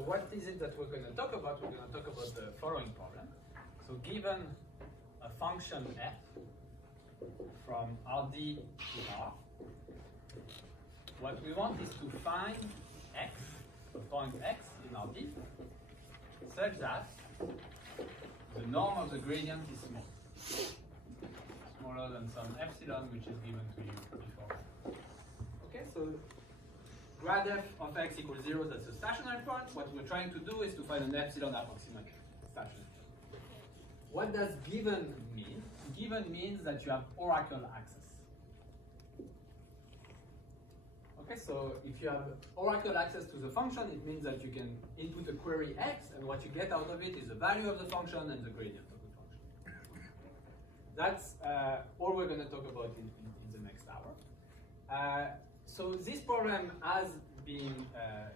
So what is it that we're going to talk about? We're going to talk about the following problem. So given a function f from Rd to R, what we want is to find x, the point x in Rd, such that the norm of the gradient is small. Smaller than some epsilon, which is given to you before. Okay, so grad f of x equals 0, that's a stationary point. What we're trying to do is to find an epsilon approximate stationary. What does given mean? Given means that you have oracle access. Okay, so if you have oracle access to the function, it means that you can input a query x, and what you get out of it is the value of the function and the gradient of the function. That's all we're going to talk about in the next hour. So this problem, as being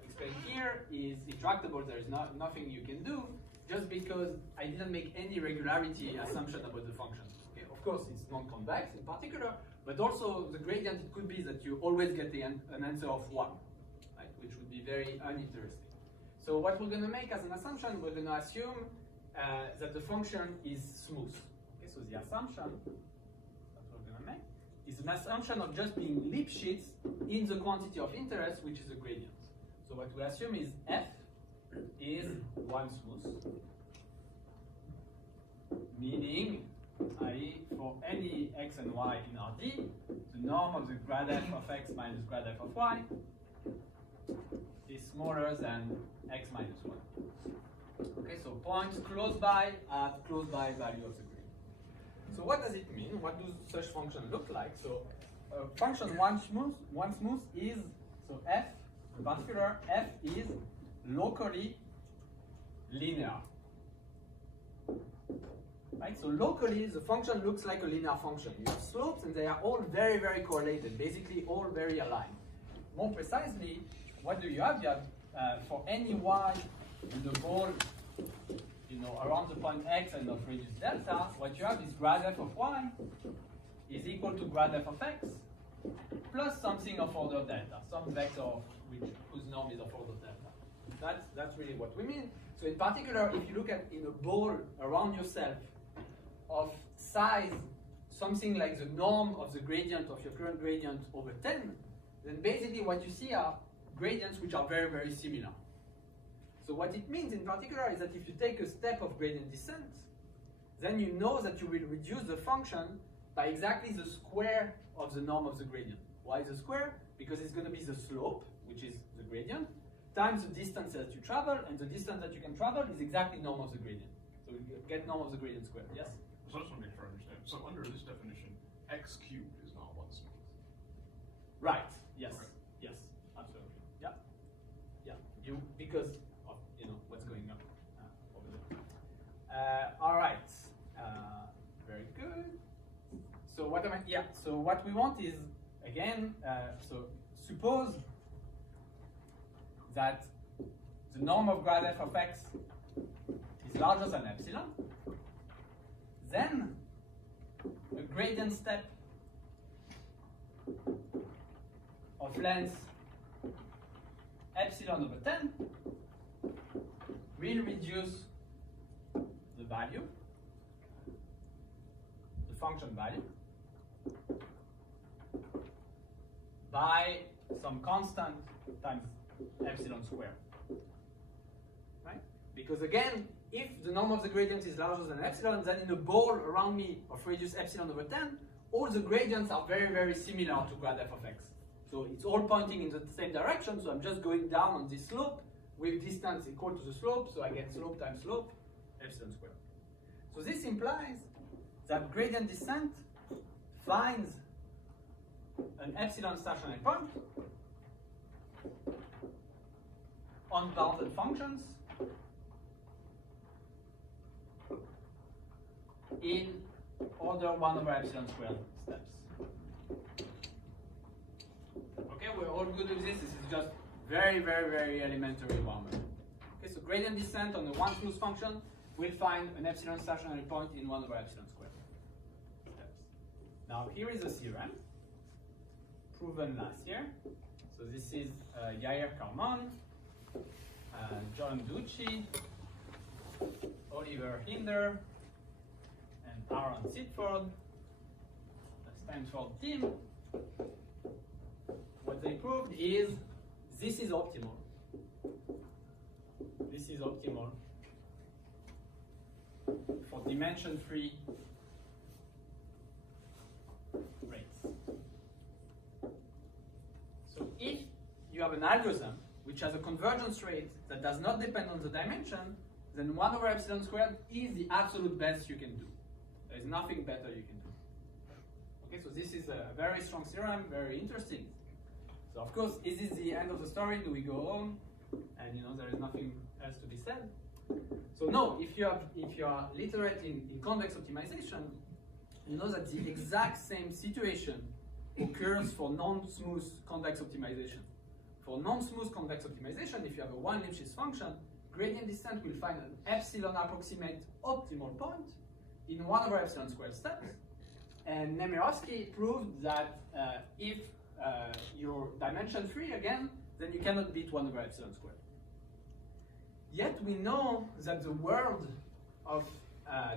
explained here, is intractable. There is nothing you can do, just because I didn't make any regularity assumption about the function. Okay? Of course, it's non-convex in particular, but also the gradient, it could be that you always get an answer of 1, right? Which would be very uninteresting. So what we're going to make as an assumption, we're going to assume that the function is smooth. Okay, so the assumption that we're going to make is an assumption of just being Lipschitz in the quantity of interest, which is the gradient. So what we assume is f is 1 smooth, meaning, i.e., for any x and y in Rd, the norm of the grad f of x minus grad f of y is smaller than x minus 1. Okay, so points close by have close by value of the gradient. So what does it mean? What do such functions look like? So function one smooth is, so f, in particular, f is locally linear. Right? So locally, the function looks like a linear function. You have slopes, and they are all very, very correlated, basically all very aligned. More precisely, what do you have? You have, for any y in the ball, around the point x and of radius delta, what you have is grad f of y is equal to grad f of x plus something of order delta, some vector whose norm is of order delta. That's really what we mean. So in particular, if you look at in a ball around yourself of size something like the norm of the gradient of your current gradient over 10, then basically what you see are gradients which are very, very similar. So what it means in particular is that if you take a step of gradient descent, then you know that you will reduce the function by exactly the square of the norm of the gradient. Why the square? Because it's going to be the slope, which is the gradient, times the distance that you travel, and the distance that you can travel is exactly norm of the gradient. So we get norm of the gradient squared. Yes? So I just want to make sure I understand. So under this definition, x cubed is not 1 smooth. Right. Yes. Okay. Yes. Absolutely. Yeah. Yeah. Because of what's going on over there. All right. Very good. So what am I? Yeah. So what we want is again. So suppose that the norm of grad f of x is larger than epsilon, then a gradient step of length epsilon over 10 will reduce the value, the function value, by some constant times epsilon squared. Right? Because again, if the norm of the gradient is larger than epsilon, then in a ball around me of radius epsilon over 10, all the gradients are very, very similar to grad f of x. So it's all pointing in the same direction, so I'm just going down on this slope with distance equal to the slope, so I get slope times slope, epsilon squared. So this implies that gradient descent finds an epsilon stationary point on bounded functions in order 1 over epsilon squared steps. Okay, we're all good with this. This is just very, very, very elementary one. Okay, so gradient descent on the one smooth function will find an epsilon stationary point in 1 over epsilon squared steps. Now here is a theorem proven last year. So this is Yair Karman, John Ducci, Oliver Hinder, and Aaron Sitford, the Stanford team. What they proved is this is optimal. This is optimal for dimension-free rates. So if you have an algorithm which has a convergence rate that does not depend on the dimension, then 1 over epsilon squared is the absolute best you can do. There is nothing better you can do. Okay, so this is a very strong theorem, very interesting. So of course, is this the end of the story? Do we go on? And there is nothing else to be said. So no, if you are literate in convex optimization, you know that the exact same situation occurs for non-smooth convex optimization. For non-smooth convex optimization, if you have a one Lipschitz function, gradient descent will find an epsilon approximate optimal point in 1 over epsilon squared steps. And Nemirovsky proved that if you're dimension free again, then you cannot beat 1 over epsilon squared. Yet we know that the world of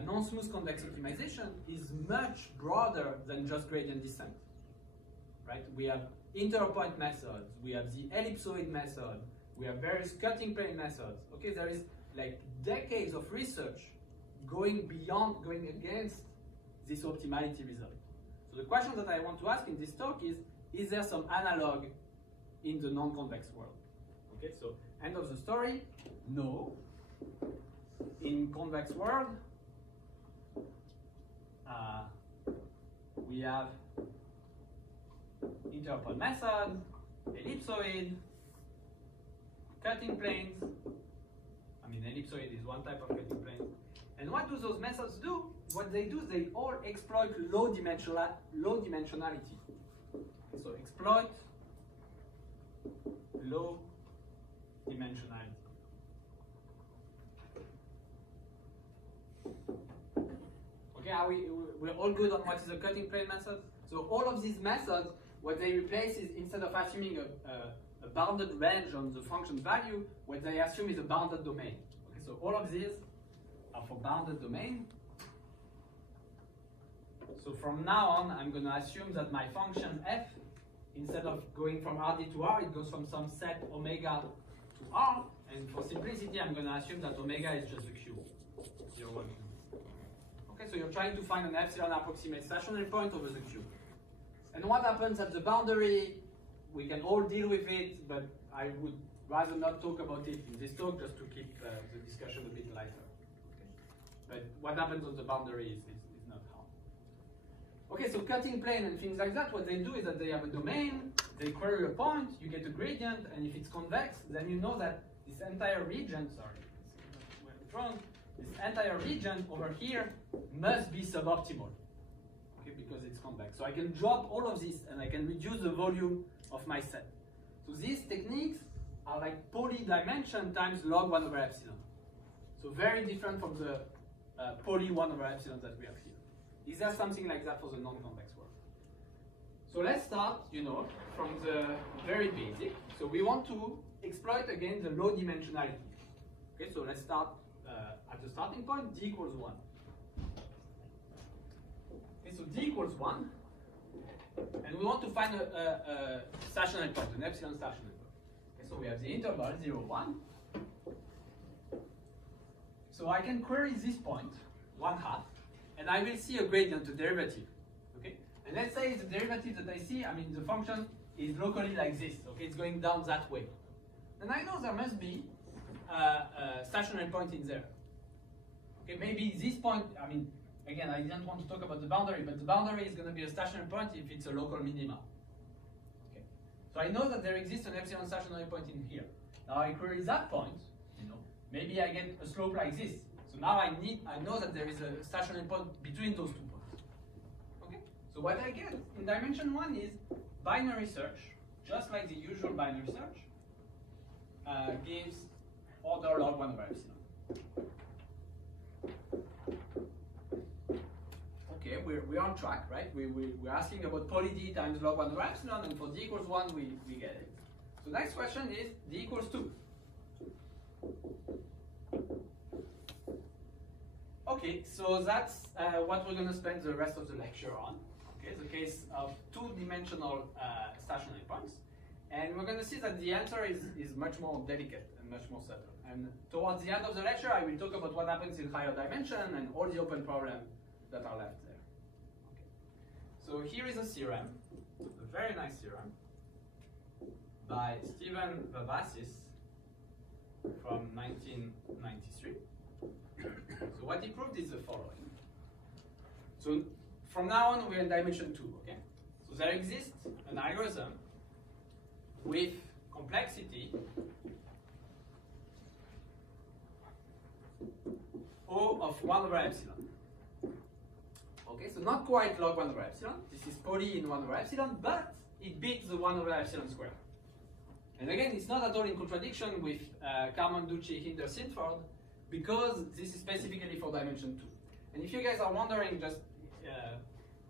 non-smooth convex optimization is much broader than just gradient descent. Right? We have interpoint methods, we have the ellipsoid method, we have various cutting plane methods. Okay, there is like decades of research going against this optimality result. So the question that I want to ask in this talk is there some analog in the non-convex world? Okay, so end of the story, no. In convex world, we have interpol method, ellipsoid, cutting planes. I mean, ellipsoid is one type of cutting plane. And what do those methods do? What they do, they all exploit low dimensionality. So exploit low dimensionality. Okay, we're all good on what is a cutting plane method? So all of these methods, what they replace is, instead of assuming a bounded range on the function value, what they assume is a bounded domain. Okay, so all of these are for bounded domain. So from now on, I'm going to assume that my function f, instead of going from Rd to R, it goes from some set omega to R. And for simplicity, I'm going to assume that omega is just a cube. 0, 1, 2. Okay, so you're trying to find an epsilon approximate stationary point over the cube. And what happens at the boundary, we can all deal with it, but I would rather not talk about it in this talk, just to keep the discussion a bit lighter. Okay. But what happens on the boundary is not hard. Okay, so cutting plane and things like that, what they do is that they have a domain, they query a point, you get a gradient, and if it's convex, then you know that this entire region, this entire region over here must be suboptimal. Because it's convex. So I can drop all of this and I can reduce the volume of my set. So these techniques are like poly dimension times log 1 over epsilon. So very different from the poly 1 over epsilon that we have here. Is there something like that for the non-convex world? So let's start, from the very basic. So we want to exploit again the low dimensionality. Okay, so let's start at the starting point, d equals 1. Okay, so d equals 1, and we want to find a stationary point, an epsilon stationary point. Okay, so we have the interval 0, 1. So I can query this point, 1/2, and I will see a gradient, a derivative. Okay, and let's say the derivative that I see, I mean the function is locally like this. Okay, it's going down that way. Then I know there must be a stationary point in there. Okay, maybe this point, I mean. Again, I didn't want to talk about the boundary, but the boundary is going to be a stationary point if it's a local minima. Okay. So I know that there exists an epsilon stationary point in here. Now I query that point, maybe I get a slope like this. So now I know that there is a stationary point between those 2 points. Okay. So what I get in dimension 1 is binary search, just like the usual binary search, gives order log 1 over epsilon. Okay, we're on track, right? We're asking about poly d times log 1 over epsilon, and for d equals 1, we get it. So next question is d equals 2. Okay, so that's what we're going to spend the rest of the lecture on. Okay, the case of two-dimensional stationary points. And we're going to see that the answer is much more delicate and much more subtle. And towards the end of the lecture, I will talk about what happens in higher dimension and all the open problems that are left there. Okay. So here is a theorem, a very nice theorem, by Stephen Vavassis from 1993. So what he proved is the following. So from now on, we're in dimension 2, okay? So there exists an algorithm with complexity O of 1 over epsilon. Okay, so not quite log 1 over epsilon. This is poly in 1 over epsilon, but it beats the 1 over epsilon square. And again, it's not at all in contradiction with Carmen, Ducci, Hinder, Sinford, because this is specifically for dimension 2. And if you guys are wondering just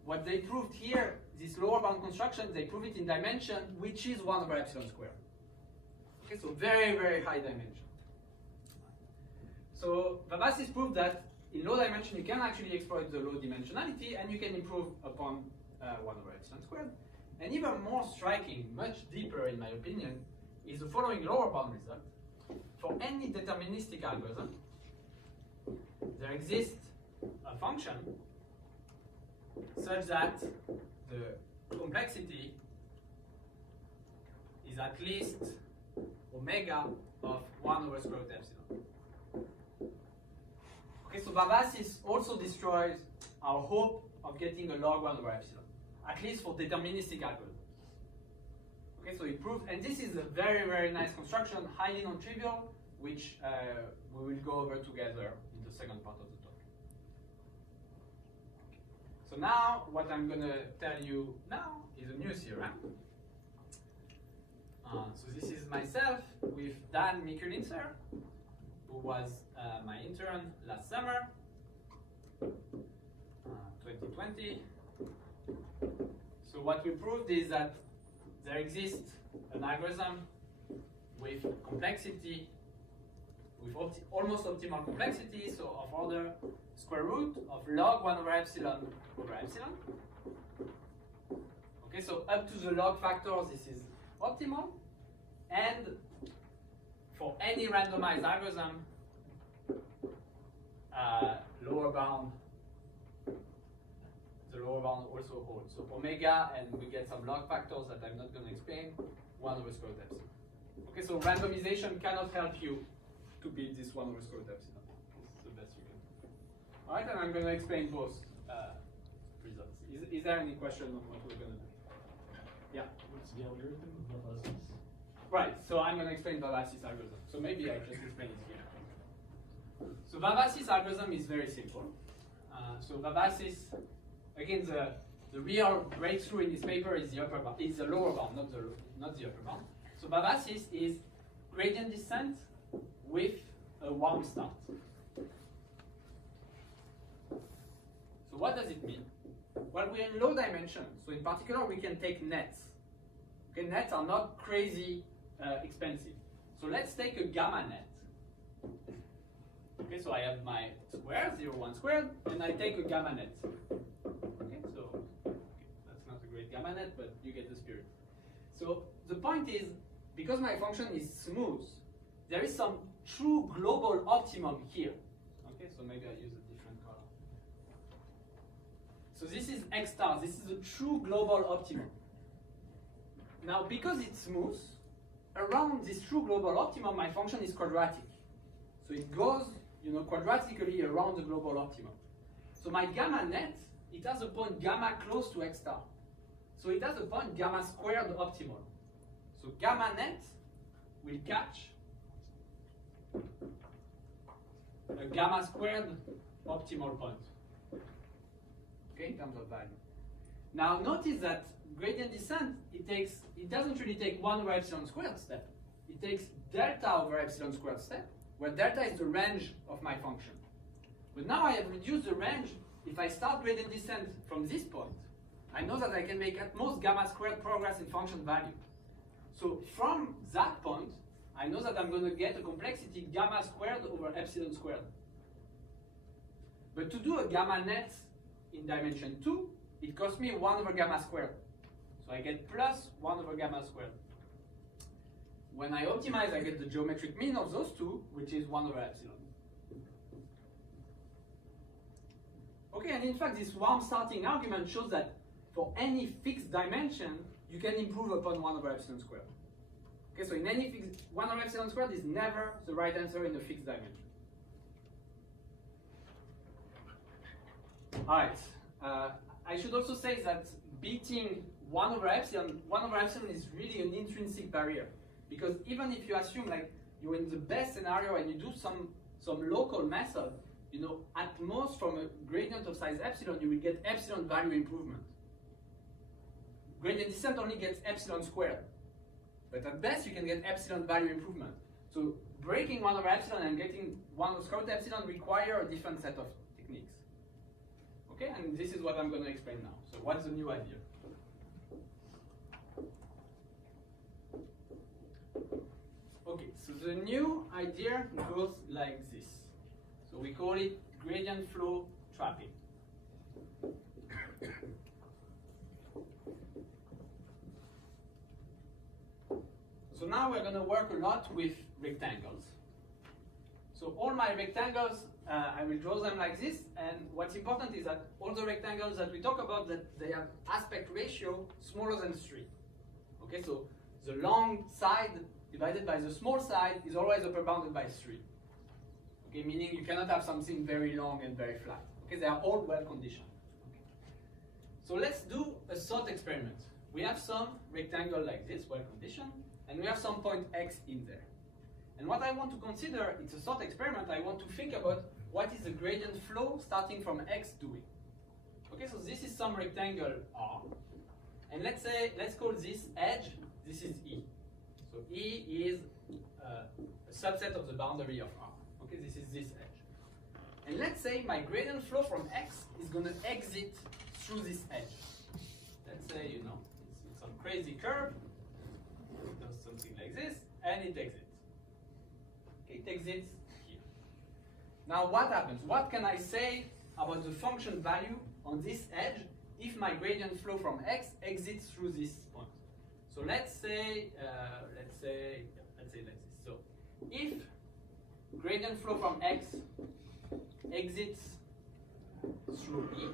what they proved here, this lower bound construction, they prove it in dimension, which is 1 over epsilon square. Okay, so very, very high dimension. So Vavassis proved that in low dimension, you can actually exploit the low dimensionality, and you can improve upon 1 over epsilon squared. And even more striking, much deeper in my opinion, is the following lower bound result. For any deterministic algorithm, there exists a function such that the complexity is at least omega of 1 over square root epsilon. Okay, so Vavassis also destroys our hope of getting a log 1 over epsilon, at least for deterministic algorithms. Okay, so it proves, and this is a very, very nice construction, highly non-trivial, which we will go over together in the second part of the talk. So now, what I'm going to tell you now is a new theorem. So this is myself with Dan Mikulincer, who was my intern last summer, 2020. So what we proved is that there exists an algorithm with complexity, with almost optimal complexity, so of order square root of log 1 over epsilon. Okay, so up to the log factors, this is optimal. And for any randomized algorithm, lower bound, the lower bound also holds. So omega, and we get some log factors that I'm not going to explain, 1 over square root epsilon. Okay, so randomization cannot help you to beat this 1 over square root epsilon. This is the best you can do. All right, and I'm going to explain both results. Is there any question on what we're going to do? Yeah? What's the algorithm of Vavassis? Right, so I'm going to explain Vavassis algorithm. So maybe I'll just explain it here. So Vavassis algorithm is very simple. So Vavassis, again, the real breakthrough in this paper is the upper bound, is the lower bound, not the upper bound. So Vavassis is gradient descent with a warm start. So what does it mean? Well, we're in low dimension, so in particular we can take nets. Okay, nets are not crazy expensive. So let's take a gamma net. Okay, so I have my square, 0, 1 squared, and I take a gamma net. Okay, so that's not a great gamma net, but you get the spirit. So the point is, because my function is smooth, there is some true global optimum here. Okay, so maybe I use a different color. So this is x star. This is a true global optimum. Now, because it's smooth, around this true global optimum, my function is quadratic. So it goes, quadratically around the global optimum. So my gamma net, it has a point gamma close to x star. So it has a point gamma squared optimal. So gamma net will catch a gamma squared optimal point. Okay, in terms of value. Now notice that gradient descent, it doesn't really take 1 over epsilon squared step. It takes delta over epsilon squared step, where delta is the range of my function. But now I have reduced the range. If I start gradient descent from this point, I know that I can make at most gamma squared progress in function value. So from that point, I know that I'm going to get a complexity gamma squared over epsilon squared. But to do a gamma net in dimension 2, it costs me 1 over gamma squared. So I get plus 1 over gamma squared. When I optimize, I get the geometric mean of those two, which is 1 over epsilon. Okay, and in fact, this warm starting argument shows that for any fixed dimension, you can improve upon 1 over epsilon squared. Okay, so in any fixed, 1 over epsilon squared is never the right answer in a fixed dimension. All right. I should also say that beating 1 over epsilon is really an intrinsic barrier. Because even if you assume like you're in the best scenario and you do some local method, you know, at most from a gradient of size epsilon, you will get epsilon value improvement. Gradient descent only gets epsilon squared. But at best, you can get epsilon value improvement. So breaking 1 over epsilon and getting 1 over square root epsilon require a different set of techniques. Okay, and this is what I'm going to explain now. So what's the new idea? Okay, so the new idea goes like this. So we call it gradient flow trapping. So now we're going to work a lot with rectangles. So all my rectangles, I will draw them like this, and what's important is that all the rectangles that we talk about, that they have aspect ratio smaller than 3. Okay, so the long side divided by the small side is always upper bounded by 3. Okay, meaning you cannot have something very long and very flat. Okay, they are all well conditioned. Okay. So let's do a thought experiment. We have some rectangle like this, well conditioned, and we have some point x in there. And what I want to consider, it's a thought experiment, I want to think about what is the gradient flow starting from x doing. Okay, so this is some rectangle R. And let's call this edge, this is E. So E is a subset of the boundary of R. Okay, this is this edge. And let's say my gradient flow from x is going to exit through this edge. Let's say, you know, it's some crazy curve, it does something like this, and it exits. Okay, it exits here. Now what happens? What can I say about the function value on this edge if my gradient flow from x exits through this point? So let's say like this. So if gradient flow from x exits through E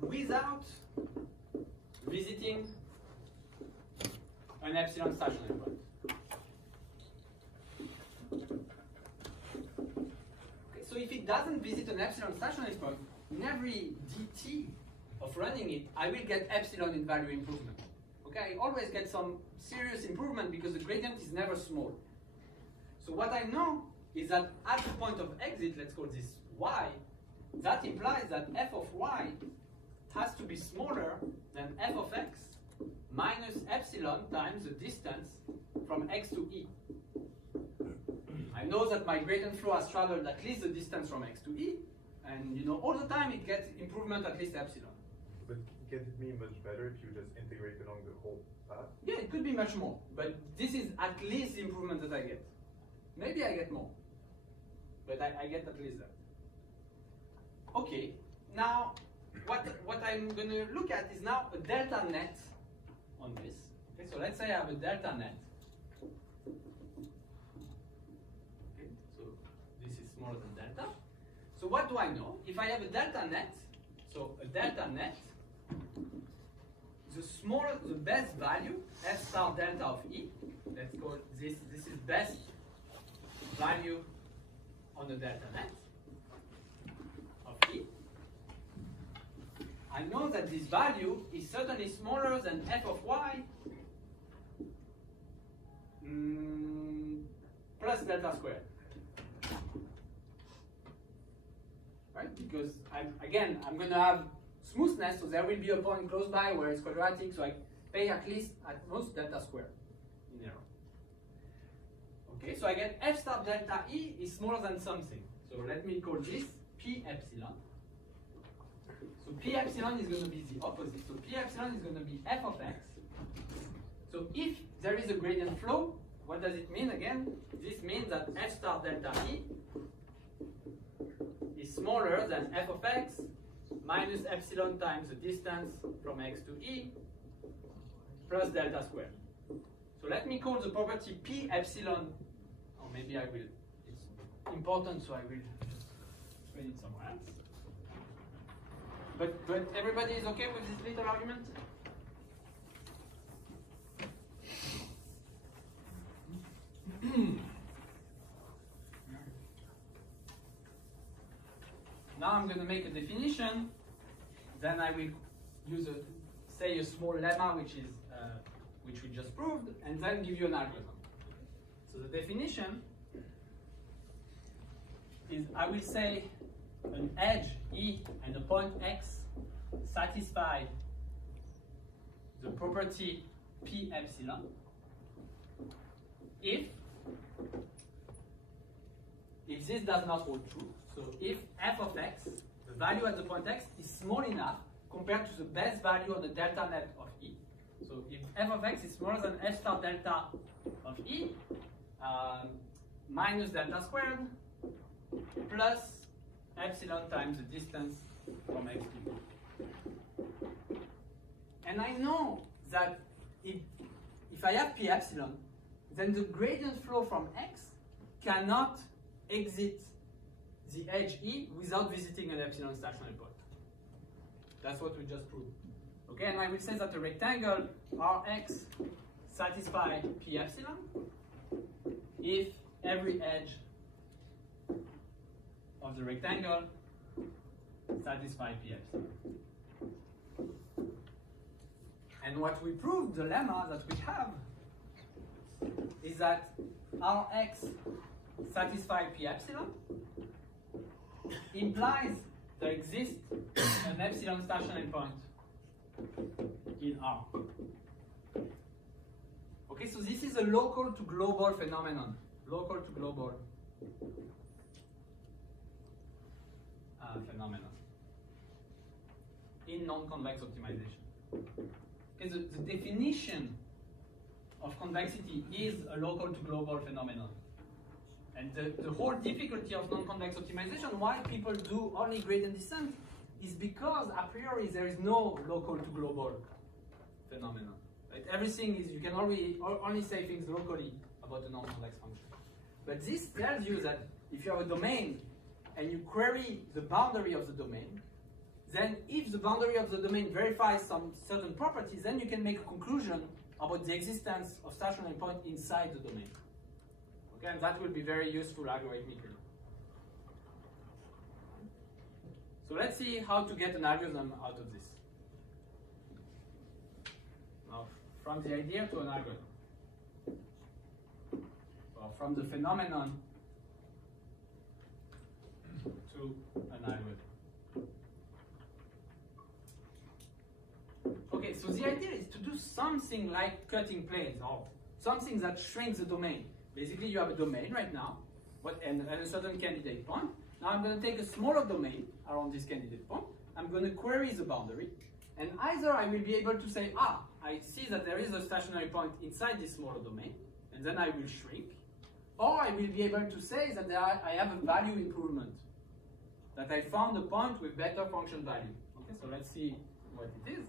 without visiting an epsilon stationary point. Okay, so if it doesn't visit an epsilon stationary point, in every dt of running it, I will get epsilon in value improvement. Okay, I always get some serious improvement because the gradient is never small. So what I know is that at the point of exit, let's call this y, that implies that f of y has to be smaller than f of x minus epsilon times the distance from x to E. I know that my gradient flow has traveled at least the distance from x to E, and you know all the time it gets improvement at least epsilon. But can it be much better if you just integrate along the whole path? Yeah, it could be much more, but this is at least the improvement that I get. Maybe I get more, but I get at least that. Okay, now what I'm going to look at is now a delta net on this. Okay, so let's say I have a delta net. Okay, so this is smaller than delta. So what do I know? If I have a delta net, so a delta net, the best value, f star delta of E, let's call this is best value on the delta net of E. I know that this value is certainly smaller than f of y plus delta squared. Right? Because I'm going to have smoothness, so there will be a point close by where it's quadratic, so I pay at most delta squared in error. Okay, so I get f star delta E is smaller than something. So let me call this P epsilon. So P epsilon is going to be the opposite. So P epsilon is going to be f of x. So if there is a gradient flow, what does it mean again? This means that f star delta E is smaller than f of x minus epsilon times the distance from x to e plus delta squared. So let me call the property p epsilon, or maybe I will, it's important, so I will just put it somewhere else. But everybody is okay with this little argument? Now I'm going to make a definition. Then I will use say a small lemma, which we just proved, and then give you an algorithm. So the definition is, I will say an edge E and a point X satisfy the property P epsilon if this does not hold true. So if f of x, the value at the point x, is small enough compared to the best value of the delta net of E. So if f of x is smaller than f star delta of E, minus delta squared plus epsilon times the distance from x to E. And I know that if I have P epsilon, then the gradient flow from x cannot exit the edge E without visiting an epsilon stationary point. That's what we just proved. Okay, and I will say that the rectangle Rx satisfies P epsilon if every edge of the rectangle satisfies P epsilon. And what we proved, the lemma that we have, is that Rx satisfies P epsilon implies there exists an epsilon stationary point in R. Okay, so this is a local to global phenomenon. Local to global phenomenon in non-convex optimization. Okay, the definition of convexity is a local to global phenomenon. And the whole difficulty of non-convex optimization, why people do only gradient descent, is because a priori there is no local to global phenomenon. Right? Everything is, you can only say things locally about a non-convex function. But this tells you that if you have a domain and you query the boundary of the domain, then if the boundary of the domain verifies some certain properties, then you can make a conclusion about the existence of stationary point inside the domain. Okay, and that will be very useful algorithmically. So let's see how to get an algorithm out of this. Now, from the idea to an algorithm. Or from the phenomenon to an algorithm. Okay, so the idea is to do something like cutting planes, or something that shrinks the domain. Basically, you have a domain right now, and a certain candidate point. Now I'm going to take a smaller domain around this candidate point. I'm going to query the boundary, and either I will be able to say, I see that there is a stationary point inside this smaller domain, and then I will shrink, or I will be able to say that I have a value improvement, that I found a point with better function value. Okay, so let's see what it is.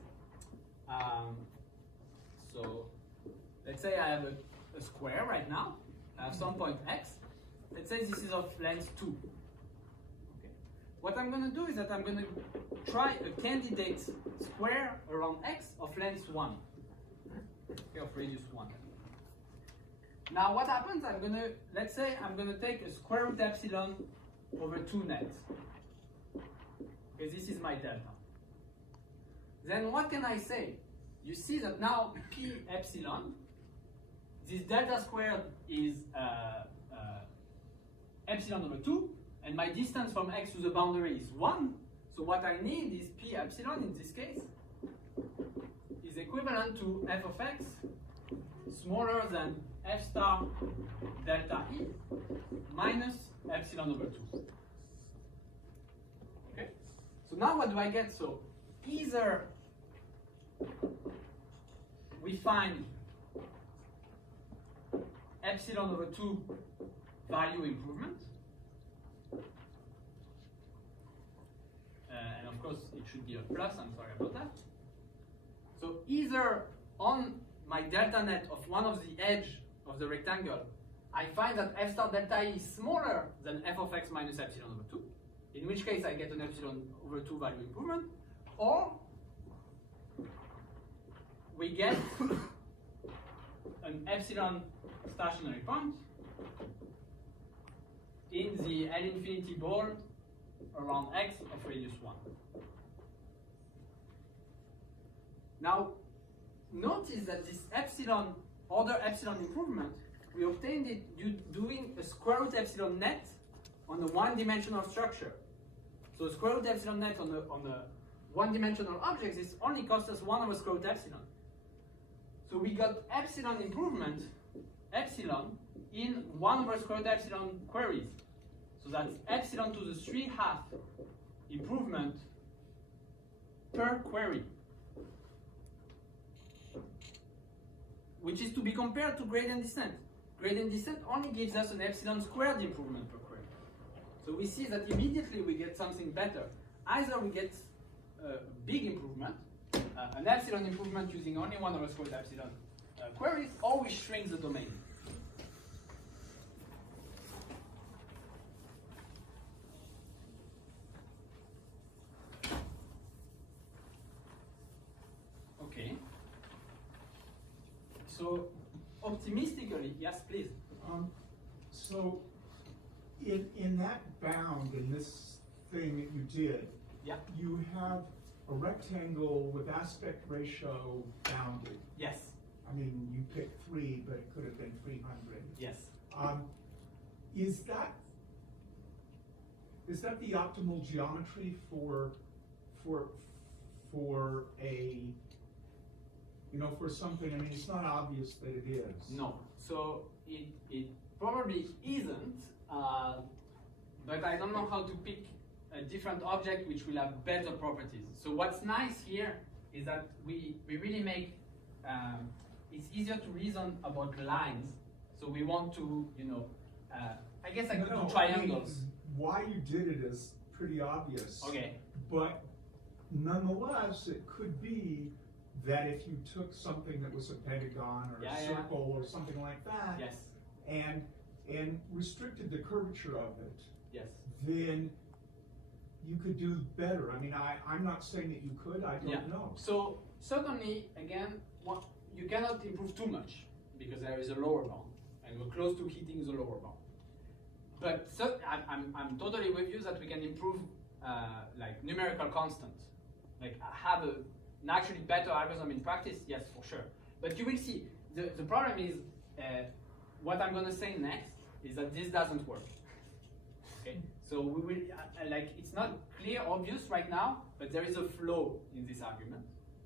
So let's say I have a square right now. I have some point x. Let's say this is of length 2. Okay. What I'm going to do is that I'm going to try a candidate square around x of length 1. Okay, of radius 1. Now what happens, let's say I'm going to take a square root epsilon over 2 net. Okay, this is my delta. Then what can I say? You see that now P epsilon, this delta squared is epsilon over 2, and my distance from x to the boundary is 1. So what I need is P epsilon, in this case, is equivalent to f of x smaller than f star delta E minus epsilon over 2. Okay? So now what do I get? So either we find epsilon over 2 value improvement, of course it should be a plus, I'm sorry about that. So either on my delta net of one of the edge of the rectangle, I find that f star delta E is smaller than f of x minus epsilon over 2, in which case I get an epsilon over 2 value improvement, or we get an epsilon stationary point in the L infinity ball around x of radius 1. Now, notice that this epsilon, order epsilon improvement, we obtained it doing a square root epsilon net on a one-dimensional structure. So square root epsilon net on the one-dimensional objects is only cost us 1 over square root epsilon. So we got epsilon improvement, epsilon, in 1 over square root epsilon queries. So that's epsilon to the 3/2 improvement per query, which is to be compared to gradient descent. Gradient descent only gives us an epsilon squared improvement per query. So we see that immediately we get something better. Either we get a big improvement, an epsilon improvement using only 1 over square root epsilon queries, or we shrink the domain. Okay. So optimistically, yes, please. So in that bound, in this thing that you did, Yeah. you have a rectangle with aspect ratio bounded. Yes. I mean, you picked 3, but it could have been 300. Yes. Is that the optimal geometry for a, for something? I mean, it's not obvious that it is. No. So it probably isn't, but I don't know how to pick a different object which will have better properties. So what's nice here is that we really make it's easier to reason about lines. So we want to, I guess I could do triangles. I mean, why you did it is pretty obvious. Okay. But nonetheless, it could be that if you took something that was a pentagon or a circle or something like that, Yes. and restricted the curvature of it, Yes. then you could do better. I mean, I'm not saying that you could, I don't know. So certainly, again, you cannot improve too much because there is a lower bound, and we're close to hitting the lower bound. But I'm totally with you that we can improve like numerical constant, like have an actually better algorithm in practice. Yes, for sure. But you will see the problem is what I'm going to say next is that this doesn't work. Okay, so we will it's not clear, obvious right now, but there is a flaw in this argument.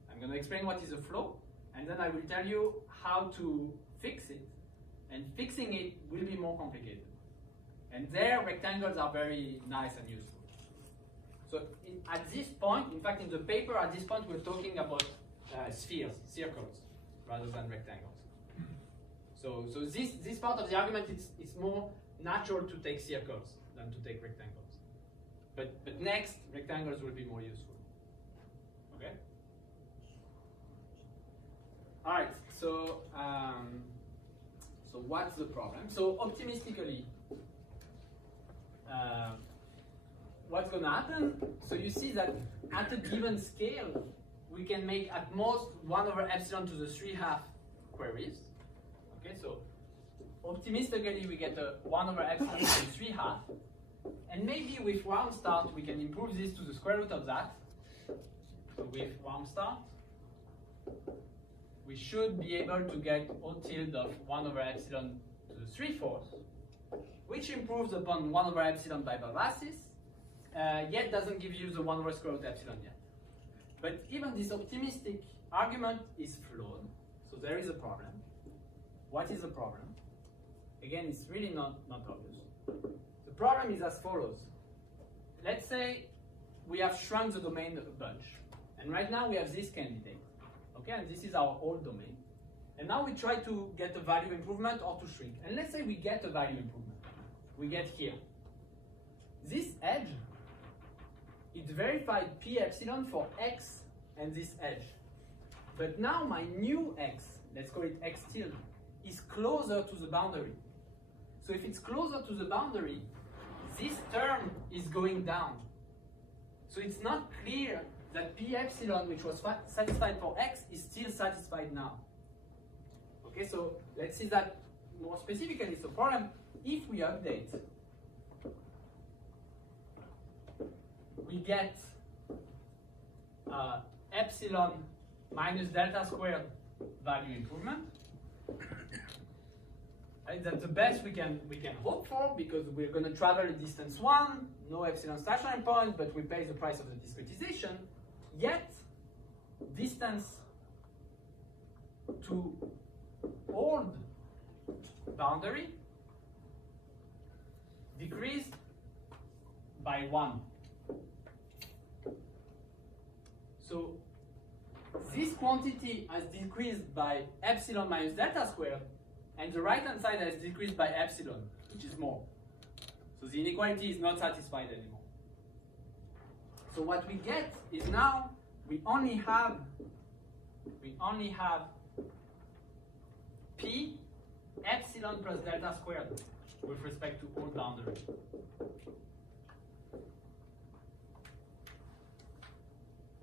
I'm going to explain what is a flaw, and then I will tell you how to fix it. And fixing it will be more complicated. And there, rectangles are very nice and useful. So at this point, in fact, in the paper, at this point, we're talking about spheres, circles, rather than rectangles. So this part of the argument, it's more natural to take circles than to take rectangles. But next, rectangles will be more useful. Okay? All right, so what's the problem? So optimistically, what's going to happen? So you see that at a given scale, we can make at most 1 over epsilon to the 3/2 queries. Okay, so optimistically, we get a 1 over epsilon to the 3/2. And maybe with round start, we can improve this to the square root of that. So with round start, we should be able to get O tilde of 1 over epsilon to the 3/4, which improves upon 1 over epsilon by Bavassis, yet doesn't give you the 1 over square root epsilon yet. But even this optimistic argument is flawed, so there is a problem. What is the problem? Again, it's really not obvious. The problem is as follows. Let's say we have shrunk the domain a bunch, and right now we have this candidate. Okay, and this is our old domain. And now we try to get a value improvement or to shrink. And let's say we get a value improvement. We get here. This edge it verified P epsilon for x and this edge. But now my new x, let's call it x tilde, is closer to the boundary. So if it's closer to the boundary, this term is going down. So it's not clear that P epsilon, which was satisfied for x, is still satisfied now. Okay, so let's see that more specifically. So problem, if we update, we get epsilon minus delta squared value improvement. That's the best we can hope for, because we're going to travel a distance 1, no epsilon stationary point, but we pay the price of the discretization. Yet, distance to old boundary decreased by 1. So this quantity has decreased by epsilon minus delta squared, and the right-hand side has decreased by epsilon, which is more. So the inequality is not satisfied anymore. So what we get is now we only have P epsilon plus delta squared with respect to all boundary.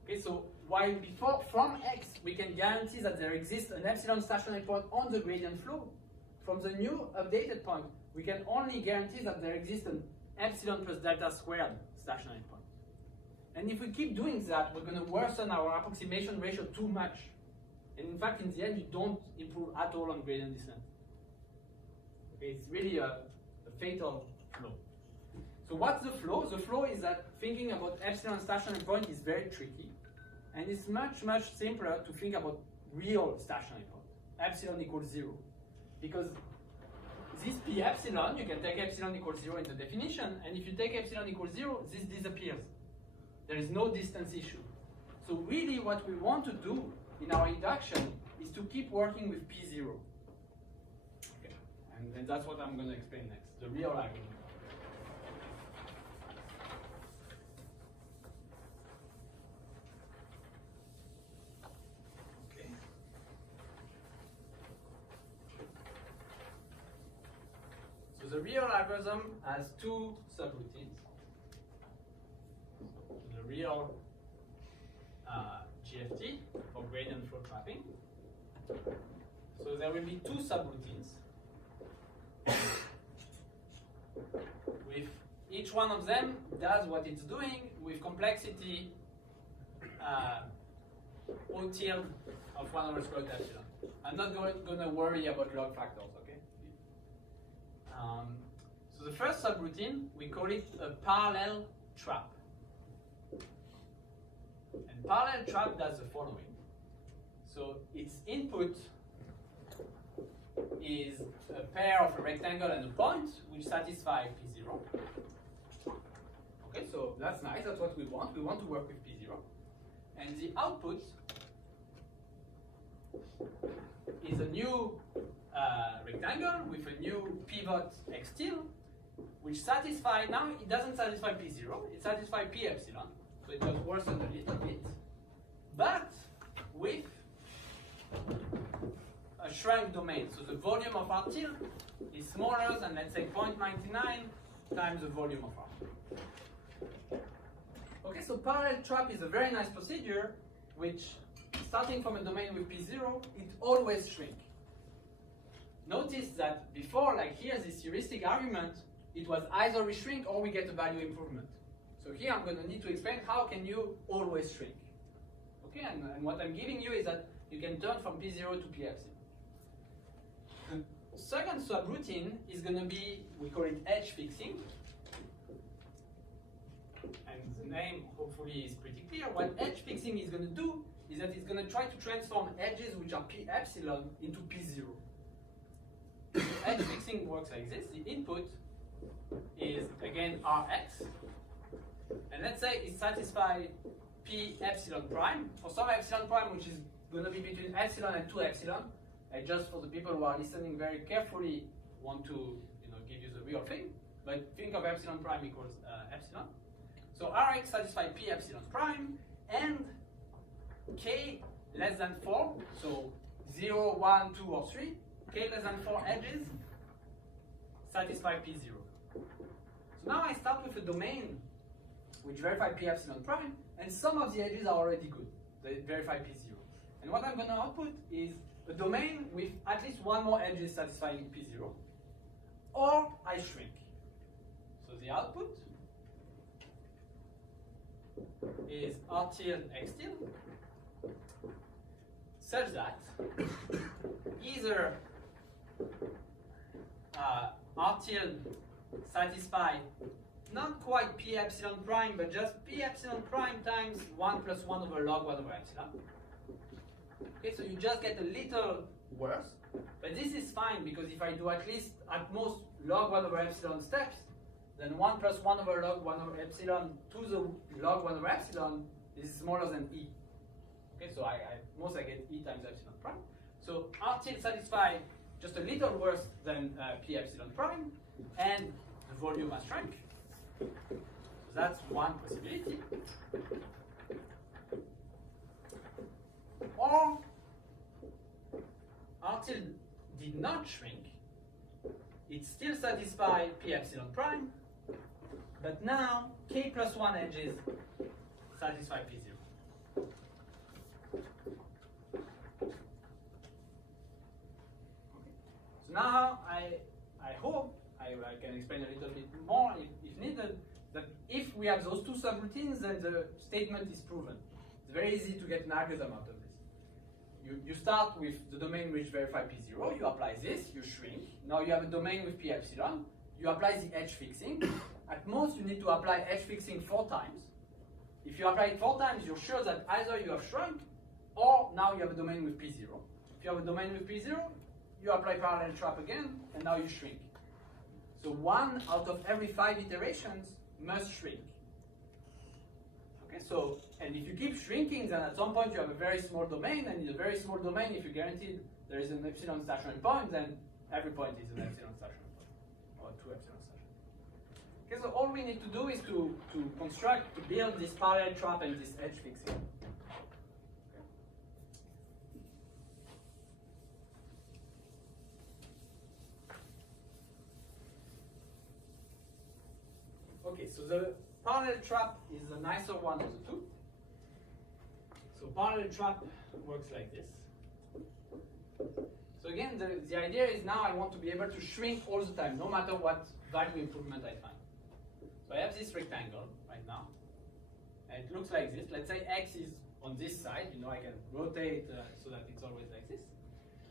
Okay, so while before from X we can guarantee that there exists an epsilon stationary point on the gradient flow, from the new updated point we can only guarantee that there exists an epsilon plus delta squared stationary point. And if we keep doing that, we're going to worsen our approximation ratio too much. And in fact, in the end, you don't improve at all on gradient descent. Okay, it's really a fatal flaw. So what's the flaw? The flaw is that thinking about epsilon stationary point is very tricky. And it's much, much simpler to think about real stationary point. Epsilon equals 0. Because this P epsilon, you can take epsilon equals 0 in the definition, and if you take epsilon equals 0, this disappears. There is no distance issue. So really what we want to do in our induction is to keep working with P0. Okay. And that's what I'm going to explain next, the real argument. Okay. So the real algorithm has two subroutines. The real GFT for gradient flow trapping. So there will be two subroutines with each one of them does what it's doing with complexity O tilde of 1 over square root epsilon. I'm not going to worry about log factors, okay? So the first subroutine, we call it a parallel trap. And parallel trap does the following. So its input is a pair of a rectangle and a point which satisfy P0. Okay, so that's nice, that's what we want. We want to work with P0. And the output is a new rectangle with a new pivot x tilde, which satisfies, now it doesn't satisfy P0, it satisfies P epsilon. So it just worsens a little bit, but with a shrunk domain. So the volume of R tilde is smaller than, let's say, 0.99 times the volume of R. Okay, so parallel trap is a very nice procedure, which, starting from a domain with P0, it always shrinks. Notice that before, like here, this heuristic argument, it was either we shrink or we get a value improvement. So here I'm going to need to explain how can you always shrink. Okay, and what I'm giving you is that you can turn from P0 to P epsilon. The second subroutine is going to be, we call it edge fixing. And the name hopefully is pretty clear. What edge fixing is going to do is that it's going to try to transform edges which are P epsilon into P0. So edge fixing works like this. The input is again Rx. And let's say it satisfies P epsilon prime for some epsilon prime which is going to be between epsilon and 2 epsilon. I just, for the people who are listening very carefully, want to give you the real thing. But think of epsilon prime equals epsilon. So Rx satisfies P epsilon prime, and K less than 4, so 0, 1, 2, or 3, K less than 4 edges satisfy P0. So now I start with a domain which verify P epsilon prime, and some of the edges are already good. They verify P0. And what I'm going to output is a domain with at least one more edge satisfying P0, or I shrink. So the output is R tilde X tilde, such that either R tilde satisfy not quite P epsilon prime, but just P epsilon prime times 1 plus 1 over log 1 over epsilon. Okay, so you just get a little worse, but this is fine because if I do at least at most log 1 over epsilon steps, then 1 plus 1 over log 1 over epsilon to the log 1 over epsilon is smaller than E. Okay, so at most I get E times epsilon prime. So R tilde satisfy just a little worse than P epsilon prime, and the volume has shrunk. So that's one possibility. Or R tilde did not shrink. It still satisfies P epsilon prime, but now K plus 1 edges satisfy P0. So now I hope I can explain a little bit more if needed, that if we have those two subroutines, then the statement is proven. It's very easy to get an algorithm out of this. You start with the domain which verify P0, you apply this, you shrink. Now you have a domain with P epsilon, you apply the edge fixing. At most you need to apply edge fixing 4 times. If you apply it 4 times, you're sure that either you have shrunk, or now you have a domain with P0. If you have a domain with P0, you apply parallel trap again, and now you shrink. So 1 out of every 5 iterations must shrink. Okay, so, and if you keep shrinking, then at some point you have a very small domain, and in a very small domain, if you guaranteed there is an epsilon stationary point, then every point is an epsilon stationary point, or 2 epsilon stationary. Okay, so all we need to do is to construct, to build this parallel trap and this edge fixing. Okay, so the parallel trap is the nicer one of the two. So parallel trap works like this. So again, the idea is now I want to be able to shrink all the time, no matter what value improvement I find. So I have this rectangle right now, and it looks like this. Let's say X is on this side. You know, I can rotate so that it's always like this.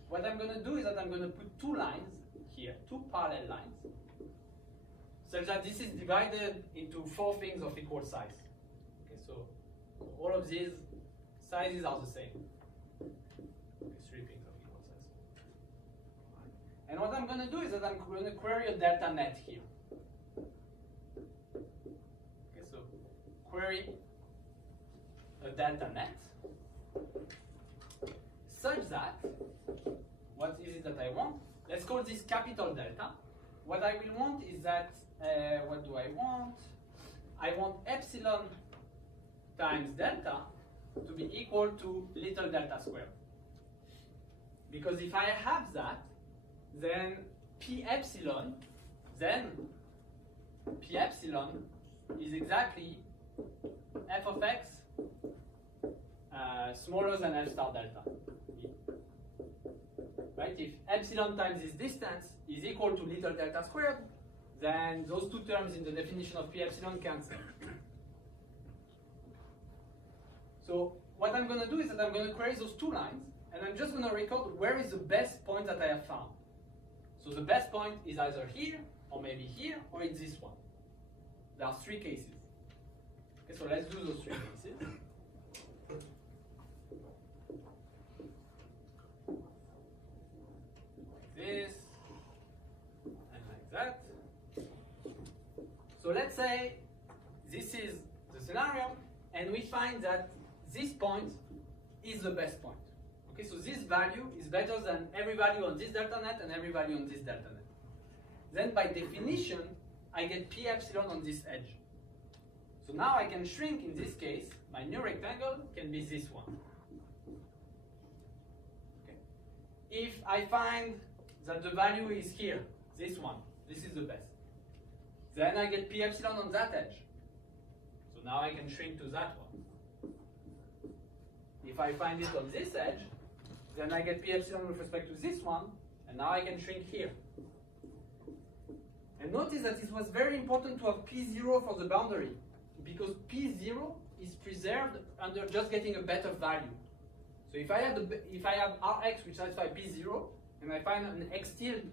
What I'm going to do is that I'm going to put 2 lines here, 2 parallel lines, such that this is divided into 4 things of equal size. Okay, so all of these sizes are the same. Okay, 3 things of equal size. And what I'm going to do is that I'm going to query a delta net here. Okay, so query a delta net such that, what is it that I want? Let's call this capital delta. What I will want is that, what do I want? I want epsilon times delta to be equal to little delta squared. Because if I have that, then P epsilon is exactly f of x smaller than f star delta. Right? If epsilon times this distance is equal to little delta squared, then those 2 terms in the definition of P epsilon cancel. So what I'm going to do is that I'm going to query those 2 lines, and I'm just going to record where is the best point that I have found. So the best point is either here, or maybe here, or in this one. There are 3 cases. Okay, so let's do those 3 cases. This, and like that. So let's say this is the scenario, and we find that this point is the best point. Okay, so this value is better than every value on this delta net and every value on this delta net. Then by definition, I get P epsilon on this edge. So now I can shrink, in this case, my new rectangle can be this one. Okay. If I find that the value is here, this one, this is the best, then I get p epsilon on that edge. So now I can shrink to that one. If I find it on this edge, then I get p epsilon with respect to this one, and now I can shrink here. And notice that it was very important to have p0 for the boundary, because p0 is preserved under just getting a better value. So if I have Rx which satisfies p0, and I find an x tilde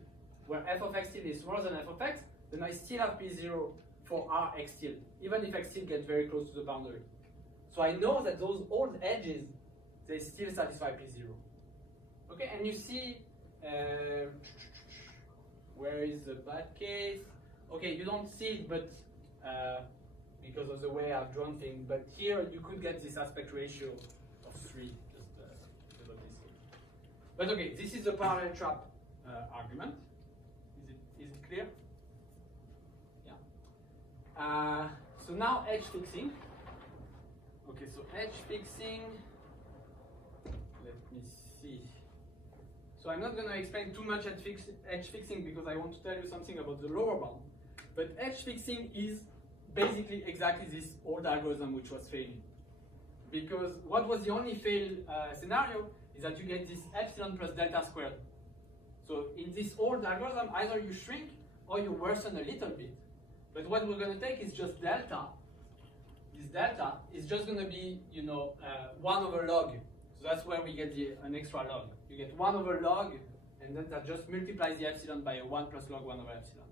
where f of x tilde is smaller than f of x, then I still have p0 for Rx tilde, even if x tilde gets very close to the boundary. So I know that those old edges, they still satisfy p0. Okay, and you see, where is the bad case? Okay, you don't see it, but because of the way I've drawn things, but here you could get this aspect ratio of 3, just below this here. But okay, this is the parallel trap argument. Is it clear? Yeah. So now edge fixing. Okay, so edge fixing, let me see. So I'm not going to explain too much edge fixing because I want to tell you something about the lower bound. But edge fixing is basically exactly this old algorithm which was failing. Because what was the only fail scenario is that you get this epsilon plus delta squared. So in this old algorithm, either you shrink or you worsen a little bit. But what we're going to take is just delta. This delta is just going to be, 1 over log. So that's where we get an extra log. You get 1 over log, and then that just multiplies the epsilon by a 1 plus log 1 over epsilon.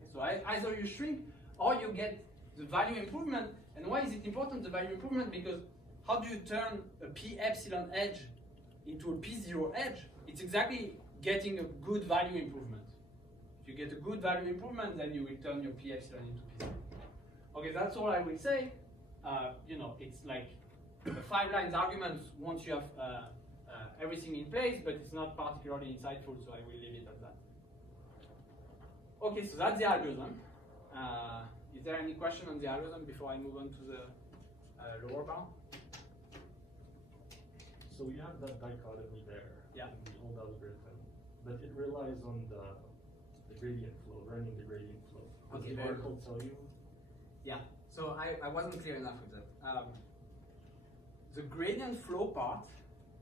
Okay, so either you shrink or you get the value improvement. And why is it important, the value improvement? Because how do you turn a p epsilon edge into a p0 edge? It's exactly getting a good value improvement. If you get a good value improvement, then you will turn your p epsilon into p0. Okay, that's all I will say. It's like the 5 lines argument once you have everything in place, but it's not particularly insightful, so I will leave it at that. Okay, so that's the algorithm. Is there any question on the algorithm before I move on to the lower bound? So we have that dichotomy there Yeah. in the old algorithm, but it relies on the gradient flow, running the gradient flow. Does Okay, the very article tell you? Yeah, so I wasn't clear enough with that. The gradient flow part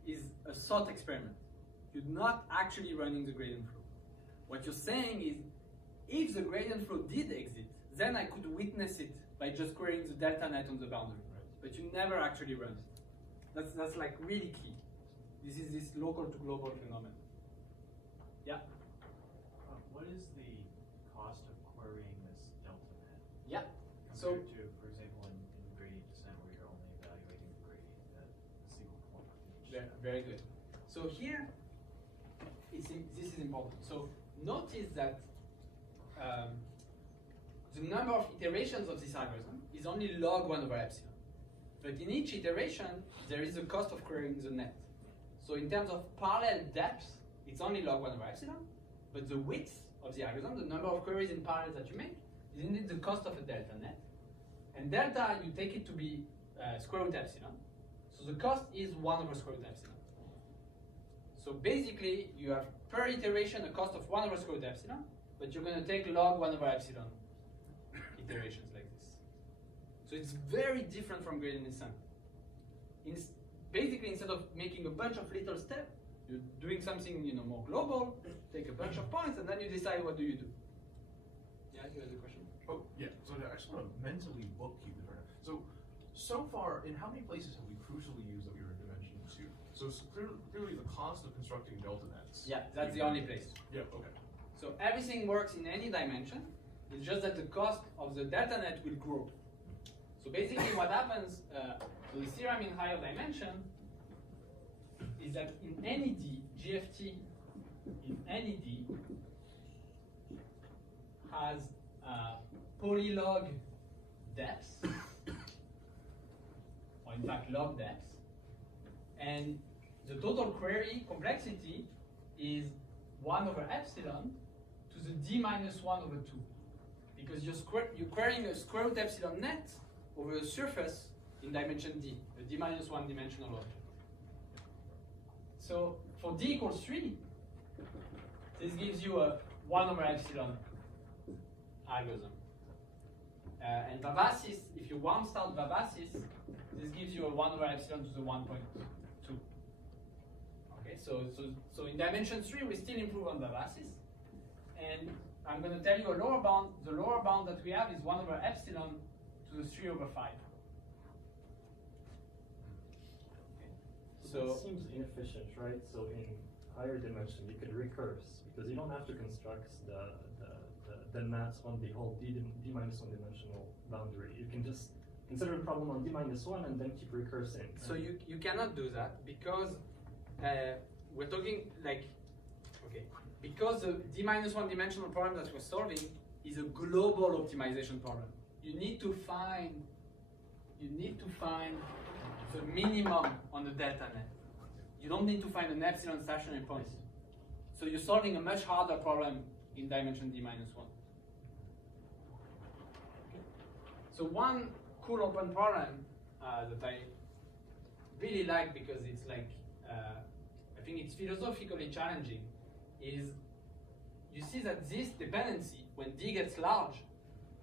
is a thought experiment. You're not actually running the gradient flow. What you're saying is, if the gradient flow did exist, then I could witness it by just querying the delta net on the boundary. Right. But you never actually run it. That's like really key. This is this local to global phenomenon. Yeah? What is the cost of querying this delta net? Yeah. Compared to, for example, in gradient descent where you're only evaluating the gradient at a single point in each. Very good. So here, this is important. So notice that the number of iterations of this algorithm is only log 1 over epsilon. But in each iteration, there is a cost of querying the net. So in terms of parallel depth, it's only log 1 over epsilon, but the width of the algorithm, the number of queries in parallel that you make, is indeed the cost of a delta net. And delta, you take it to be square root epsilon. So the cost is 1 over square root epsilon. So basically, you have per iteration a cost of 1 over square root epsilon, but you're going to take log 1 over epsilon iterations like this. So it's very different from gradient descent. Basically, instead of making a bunch of little steps, you're doing something more global, take a bunch of points, and then you decide what do you do. Yeah, you had a question? Oh, yeah. So I just want to mentally bookkeep it right now. So far, in how many places have we crucially used that we were in dimension 2? So clearly the cost of constructing delta nets. Yeah, that's the only place. Yeah, okay. So everything works in any dimension. It's just that the cost of the delta net will grow. So basically what happens, so the theorem in higher dimension is that in any D, GFT in any D has polylog depths, or in fact log depths, and the total query complexity is 1 over epsilon to the D minus 1 over 2. Because you're querying a square root epsilon net over a surface in dimension d, a d minus 1 dimensional object. So for d equals 3, this gives you a 1 over epsilon algorithm. And Vavasis, if you warm start Vavasis, this gives you a 1 over epsilon to the 1.2. Okay, so in dimension 3, we still improve on Vavasis. And I'm going to tell you a lower bound. The lower bound that we have is 1 over epsilon to the 3 over 5. Okay. So it seems inefficient, right? So in higher dimension, you could recurse because you don't have to construct the maths on the whole d minus 1 dimensional boundary. You can just consider a problem on d minus 1 and then keep recursing. So you cannot do that because we're talking like, okay, because the d minus 1 dimensional problem that we're solving is a global optimization problem. You need to find the minimum on the delta net. You don't need to find an epsilon stationary point. So you're solving a much harder problem in dimension d minus 1. Okay. So one cool open problem that I really like because it's like, I think it's philosophically challenging, is you see that this dependency, when d gets large,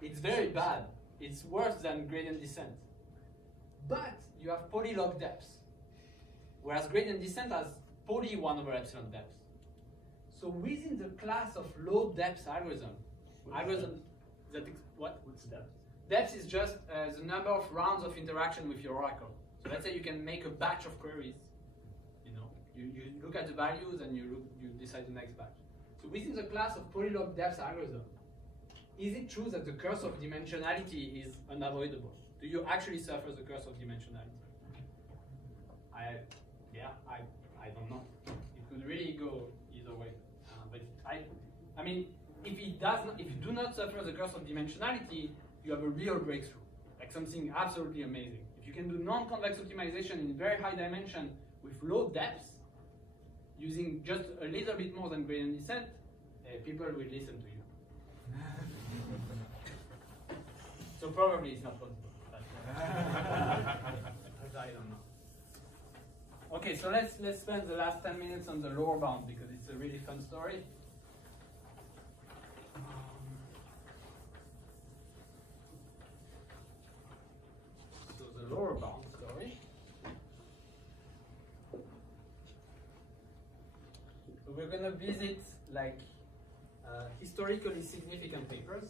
it's very bad. It's worse than gradient descent. But you have polylog depths, whereas gradient descent has poly 1 over epsilon depths. So within the class of low depth algorithms that What's depth? depth is just the number of rounds of interaction with your oracle. So let's say you can make a batch of queries. You look at the values and you decide the next batch. So within the class of polylog depth algorithm, is it true that the curse of dimensionality is unavoidable? Do you actually suffer the curse of dimensionality? I don't know. It could really go either way. But I mean, if you do not suffer the curse of dimensionality, you have a real breakthrough, like something absolutely amazing. If you can do non-convex optimization in very high dimension with low depths, using just a little bit more than gradient descent, people will listen to you. So probably it's not possible. But I don't know. Okay, so let's spend the last 10 minutes on the lower bound because it's a really fun story. So the lower bound story. So we're going to visit like historically significant papers.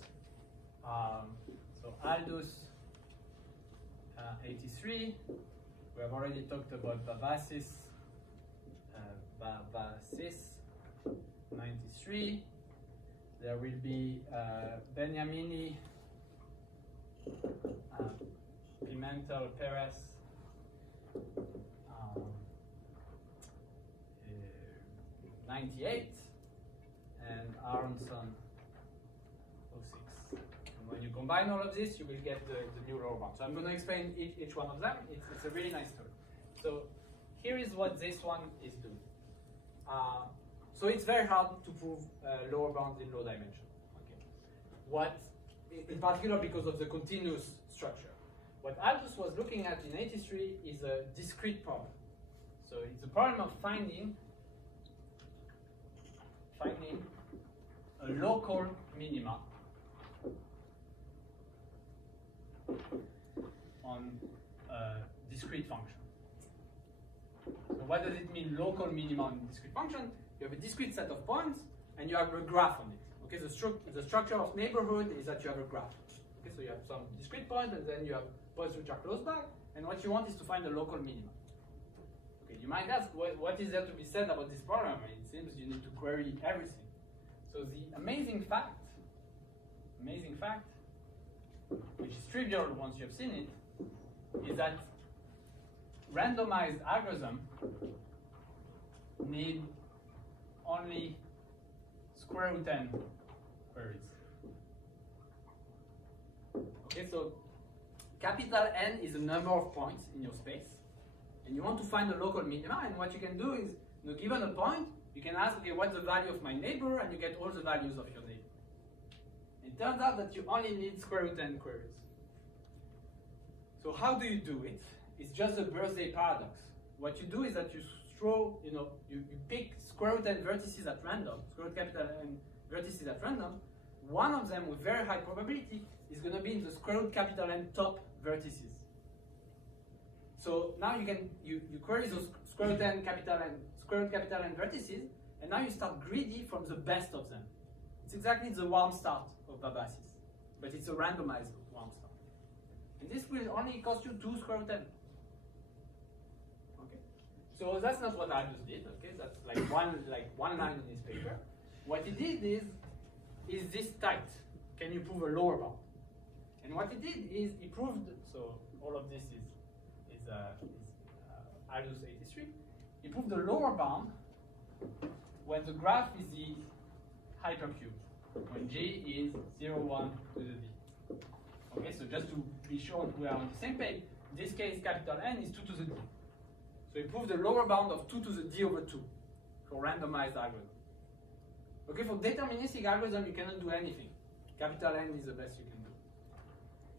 So Aldous 83. We have already talked about Vavasis 93. There will be Beniamini, Pimentel, Perez, 98, and Aronson 06. And when you combine all of this, you will get the new lower bound. So I'm going to explain each one of them. It's a really nice story. So here is what this one is doing. So it's very hard to prove lower bounds in low dimension. Okay. In particular because of the continuous structure. What Aldous was looking at in 83 is a discrete problem. So it's a problem of finding a local minima on a discrete function. So what does it mean, local minima on a discrete function? You have a discrete set of points and you have a graph on it. Okay, the structure of neighborhood is that you have a graph. Okay, so you have some discrete points and then you have points which are close by, and what you want is to find a local minima. Okay, you might ask, what is there to be said about this problem? I mean, it seems you need to query everything. So the amazing fact, which is trivial once you have seen it, is that randomized algorithms need only square root n queries. Okay, so capital N is the number of points in your space, and you want to find a local minima, and what you can do is, given a point, you can ask, okay, what's the value of my neighbor, and you get all the values of your neighbor. It turns out that you only need square root n queries. So how do you do it? It's just a birthday paradox. What you do is that you throw, you pick square root n vertices at random, square root capital N vertices at random. One of them with very high probability is going to be in the square root capital N top vertices. So now you query those square root n capital N vertices, and now you start greedy from the best of them. It's exactly the warm start of Babassis, but it's a randomized warm start. And this will only cost you 2 square root n. Okay, so that's not what I just did. Okay, that's like one line in this paper. What he did is this tight. Can you prove a lower bound? And what he did is he proved. So all of this is Aldous 83. He proved the lower bound when the graph is the hypercube, when G is 0, 1 to the D. Okay, so just to be sure we are on the same page, in this case capital N is 2 to the D. So he proved the lower bound of 2 to the D over 2 for randomized algorithm. Okay, for deterministic algorithm you cannot do anything. Capital N is the best you can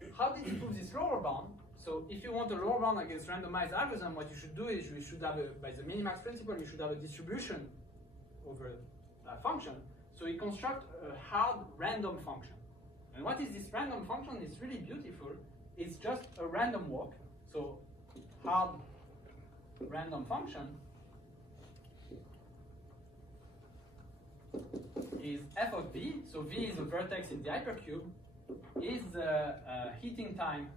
do. How did he prove this lower bound? So if you want a lower bound against randomized algorithm, what you should do is you should have, by the minimax principle, you should have a distribution over a function. So you construct a hard random function. And what is this random function? It's really beautiful. It's just a random walk. So hard random function is f of v. So v is a vertex in the hypercube, is the heating time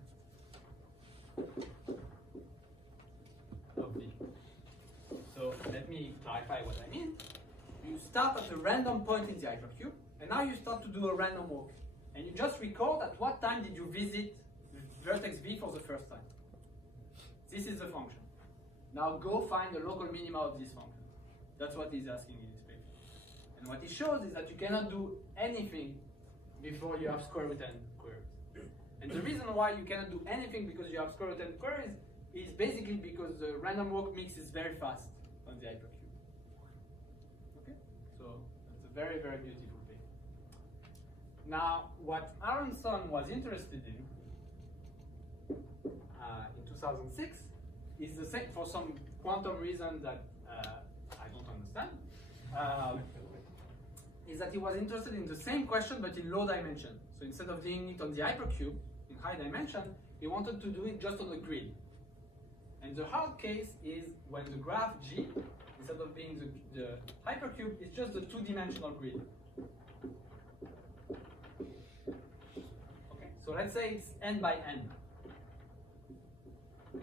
of v. So let me clarify what I mean. You start at a random point in the hypercube, and now you start to do a random walk. And you just record at what time did you visit vertex v for the first time. This is the function. Now go find the local minima of this function. That's what he's asking in this paper. And what he shows is that you cannot do anything before you have square root n queries. And the reason why you cannot do anything because you have square root n queries is basically because the random walk mix is very fast on the hypercube. Okay? So it's a very, very beautiful thing. Now, what Aronson was interested in 2006 is the same for some quantum reason that I don't understand. Is that he was interested in the same question but in low dimension. So instead of doing it on the hypercube in high dimension, he wanted to do it just on the grid. And the hard case is when the graph G, instead of being the hypercube, is just the 2-dimensional grid. Okay, so let's say it's n by n. So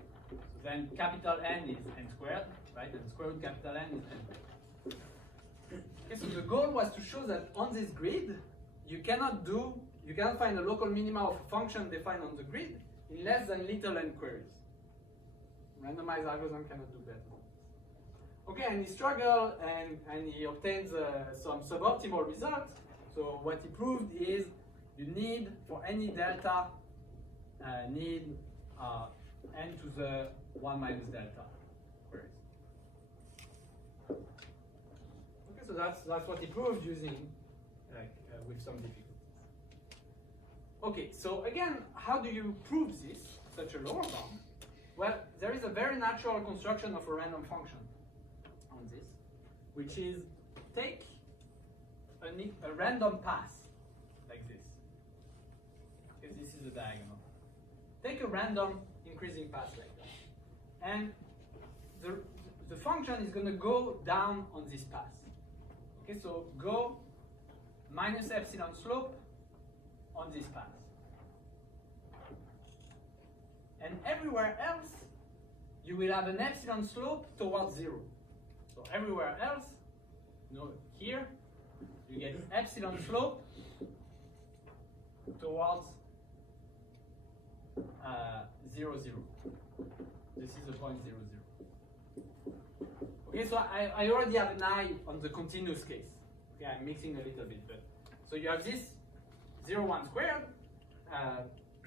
then capital N is n squared, right? And square root capital N is n. Okay, so the goal was to show that on this grid, you cannot find a local minima of a function defined on the grid in less than little n queries. Randomized algorithm cannot do better. Okay, and he struggled and he obtains some suboptimal results. So what he proved is you need, for any delta, need n to the 1 minus delta queries. Okay, so that's what he proved using with some difficulties. Okay, so again, how do you prove this, such a lower bound? Well, there is a very natural construction of a random function on this, which is take a random path like this. Because this is a diagonal. Take a random increasing path like that. And the function is going to go down on this path. Okay, so go minus epsilon slope on this path. And everywhere else, you will have an epsilon slope towards 0. So everywhere else, here, you get epsilon slope towards 0, 0. This is the point 0, 0. Okay, so I already have an eye on the continuous case. Okay, I'm mixing a little bit, but so you have this 0, 1 squared.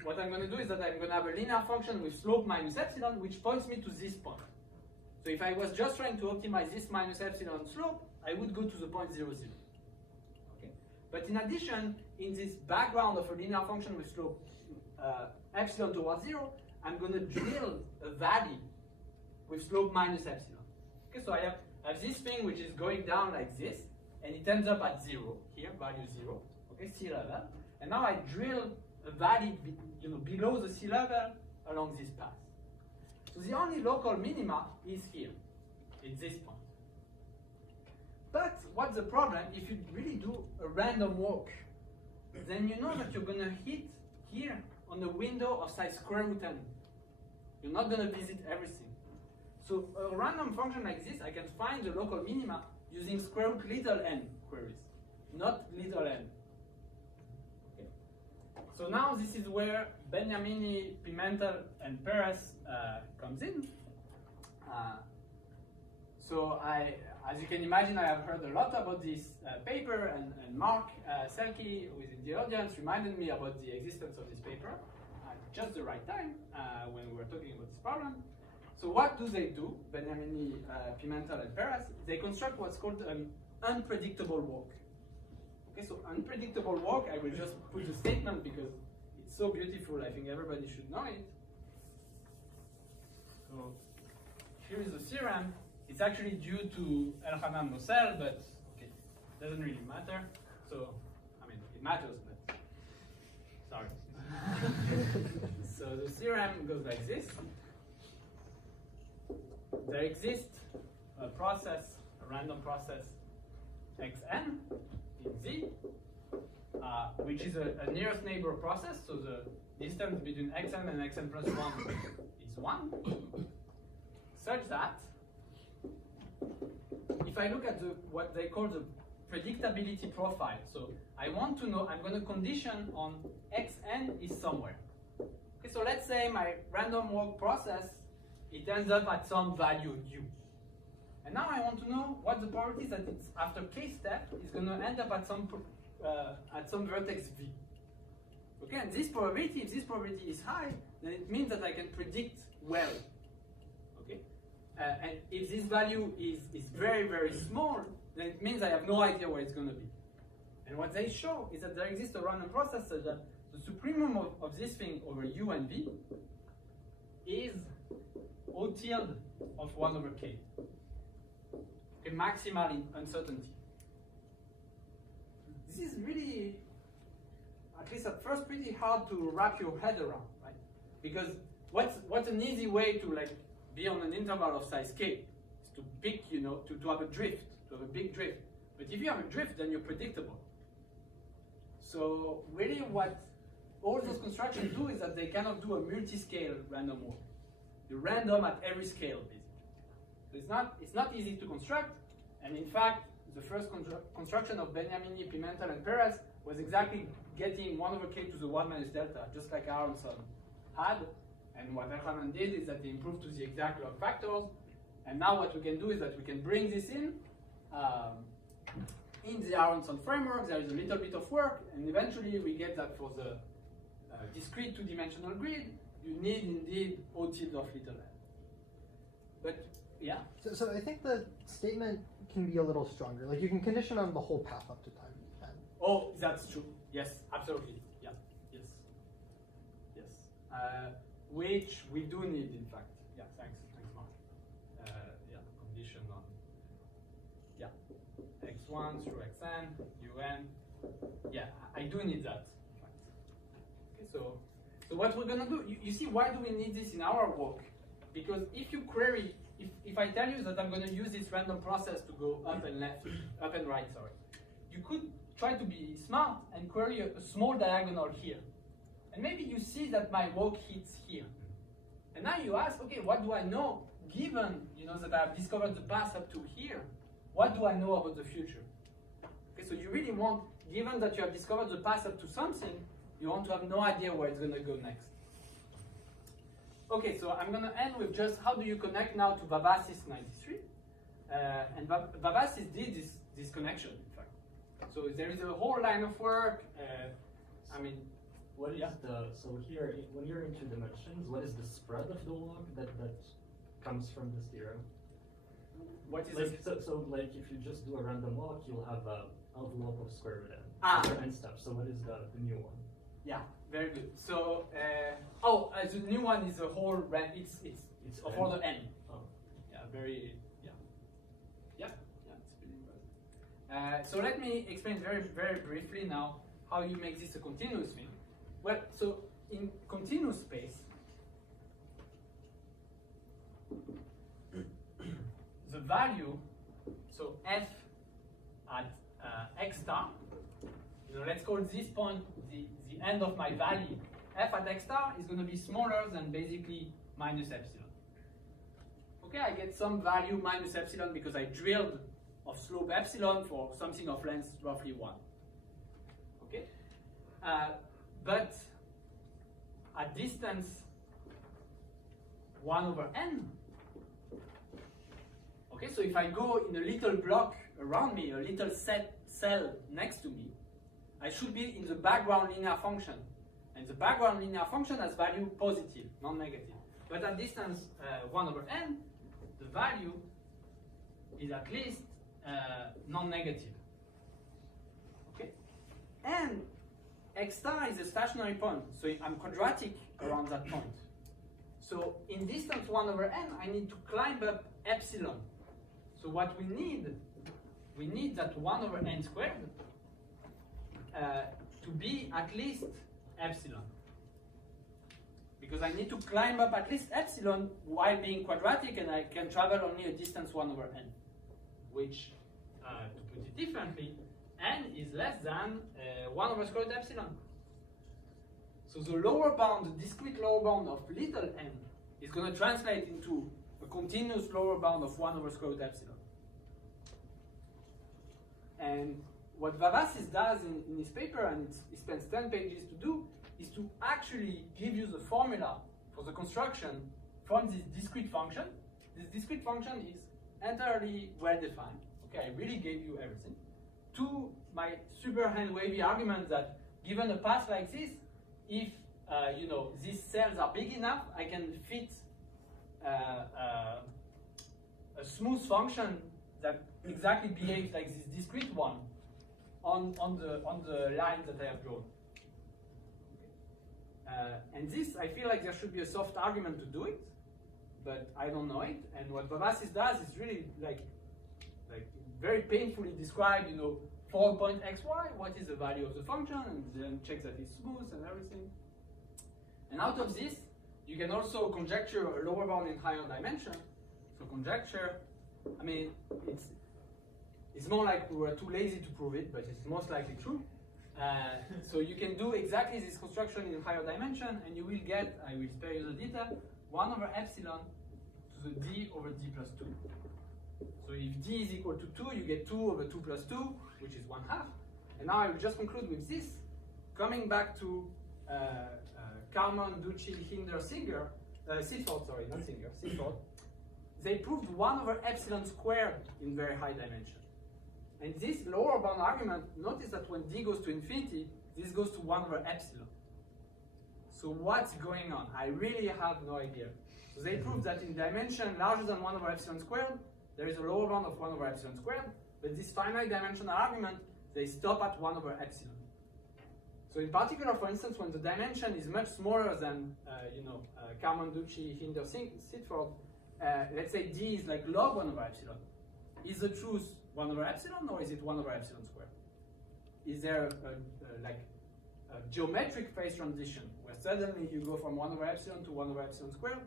What I'm going to do is that I'm going to have a linear function with slope minus epsilon, which points me to this point. So if I was just trying to optimize this minus epsilon slope, I would go to the point 0, 0. Okay? But in addition, in this background of a linear function with slope epsilon towards 0, I'm going to drill a valley with slope minus epsilon. Okay, so I have this thing which is going down like this, and it ends up at 0, here, value 0, okay, sea level. And now I drill a valley below the sea level along this path. So the only local minima is here, at this point. But what's the problem? If you really do a random walk, then you know that you're going to hit here on the window of size square root n. You're not going to visit everything. So a random function like this, I can find the local minima using square root little n queries, not little n. Okay. So now this is where Beniamini, Pimentel, and Perez comes in. So as you can imagine, I have heard a lot about this paper, and Mark Selke, who is in the audience, reminded me about the existence of this paper at just the right time when we were talking about this problem. So what do? Beniamini, Pimentel, and Perez? They construct what's called an unpredictable walk. Okay, so unpredictable walk, I will just put the statement because it's so beautiful, I think everybody should know it. So here is the theorem. It's actually due to Elhanan Mossel, but okay, it doesn't really matter. So, I mean, it matters, but sorry. So the theorem goes like this. There exists a process, a random process, xn in Z, which is a nearest neighbor process. So the distance between xn and xn plus 1 is 1, such that if I look at what they call the predictability profile, so I want to know, I'm going to condition on xn is somewhere. Okay, so let's say my random walk process, it ends up at some value u. And now I want to know what the probability is that it's after k step is going to end up at some vertex v. Okay, and this probability, if this probability is high, then it means that I can predict well. Okay, and if this value is very, very small, then it means I have no idea where it's going to be. And what they show is that there exists a random process such that the supremum of this thing over u and v is O tilde of 1 over k. Okay, maximal uncertainty. This is really, at least at first, pretty hard to wrap your head around, right? Because what's an easy way to like be on an interval of size k is to pick, to have a drift, to have a big drift. But if you have a drift, then you're predictable. So really, what all those constructions do is that they cannot do a multi-scale random walk. You're random at every scale, basically. So it's not easy to construct, and in fact, the first construction of Beniamini, Pimentel, and Perez was exactly getting 1 over k to the 1 minus delta, just like Aronson had. And what Elhanan did is that they improved to the exact log factors. And now what we can do is that we can bring this in the Aronson framework. There is a little bit of work, and eventually we get that for the discrete two-dimensional grid, you need indeed O tilde of little n. But yeah. So I think the statement can be a little stronger. Like you can condition on the whole path up to time n. Oh, that's true. Yes, absolutely. Yeah. Yes. Yes. Which we do need, in fact. Yeah. Thanks, Mark. Yeah. Condition on. Yeah. x1 through xn, un. Yeah, I do need that. In fact. Okay. So what we're gonna do? You see, why do we need this in our walk? Because if you query, if I tell you that I'm going to use this random process to go up and left, up and right, sorry, you could try to be smart and query a small diagonal here. And maybe you see that my walk hits here. And now you ask, okay, what do I know? Given that I've discovered the path up to here, what do I know about the future? Okay, so you really want, given that you have discovered the path up to something, you want to have no idea where it's going to go next. Okay, so I'm going to end with just how do you connect now to Vavassis 93. And Vavassis did this connection, in fact. So there is a whole line of work. I mean, what is so here, when you're into dimensions, what is the spread of the log that comes from this theorem? What is like, so like if you just do a random walk, you'll have an envelope of square root n. Ah. N steps. So what is the new one? Yeah, very good. So, the new one is a whole it's of order n. Oh. Yeah, very it's pretty impressive. So let me explain very briefly now how you make this a continuous thing. Well, so in continuous space, the value, so f at x star, let's call this point the end of my valley. F at x star is going to be smaller than basically minus epsilon. Okay, I get some value minus epsilon because I drilled of slope epsilon for something of length roughly 1. Okay, but at distance 1 over n. Okay, so if I go in a little block around me, a little cell next to me, I should be in the background linear function. And the background linear function has value positive, non-negative. But at distance 1 over n, the value is at least non-negative. Okay? And x star is a stationary point, so I'm quadratic around that point. So in distance 1 over n, I need to climb up epsilon. So what we need that 1 over n squared to be at least epsilon. Because I need to climb up at least epsilon while being quadratic, and I can travel only a distance 1 over n. Which, to put it differently, n is less than 1 over square root epsilon. So the lower bound, the discrete lower bound of little n is going to translate into a continuous lower bound of 1 over square root epsilon. And what Vavasis does in his paper, and he spends 10 pages to do, is to actually give you the formula for the construction from this discrete function. This discrete function is entirely well defined. Okay, I really gave you everything. To my super hand-wavy argument that given a path like this, if these cells are big enough, I can fit a smooth function that exactly behaves like this discrete one on the lines that I have drawn. And this, I feel like there should be a soft argument to do it, but I don't know it. And what Vavasis does is really like very painfully describe, for point xy, what is the value of the function, and then check that it's smooth and everything. And out of this, you can also conjecture a lower bound in higher dimension. So conjecture, I mean, it's more like we were too lazy to prove it, but it's most likely true. So you can do exactly this construction in higher dimension, and you will get, I will spare you the detail, 1 over epsilon to the d over d plus 2. So if d is equal to 2, you get 2 over 2 plus 2, which is 1/2. And now I will just conclude with this. Coming back to Kalman, Ducci, Hinder, Singer, Seaford, sorry, not Singer, Seaford, they proved 1 over epsilon squared in very high dimension. And this lower bound argument, notice that when d goes to infinity, this goes to 1 over epsilon. So what's going on? I really have no idea. So they proved that in dimension larger than 1 over epsilon squared, there is a lower bound of 1 over epsilon squared, but this finite dimensional argument, they stop at 1 over epsilon. So in particular, for instance, when the dimension is much smaller than, Kalman, Ducci, Hinder, Seaford, let's say d is like log 1 over epsilon. Is the truth 1 over epsilon, or is it 1 over epsilon squared? Is there a geometric phase transition where suddenly you go from 1 over epsilon to 1 over epsilon squared?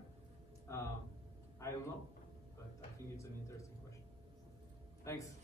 I don't know, but I think it's an interesting question. Thanks.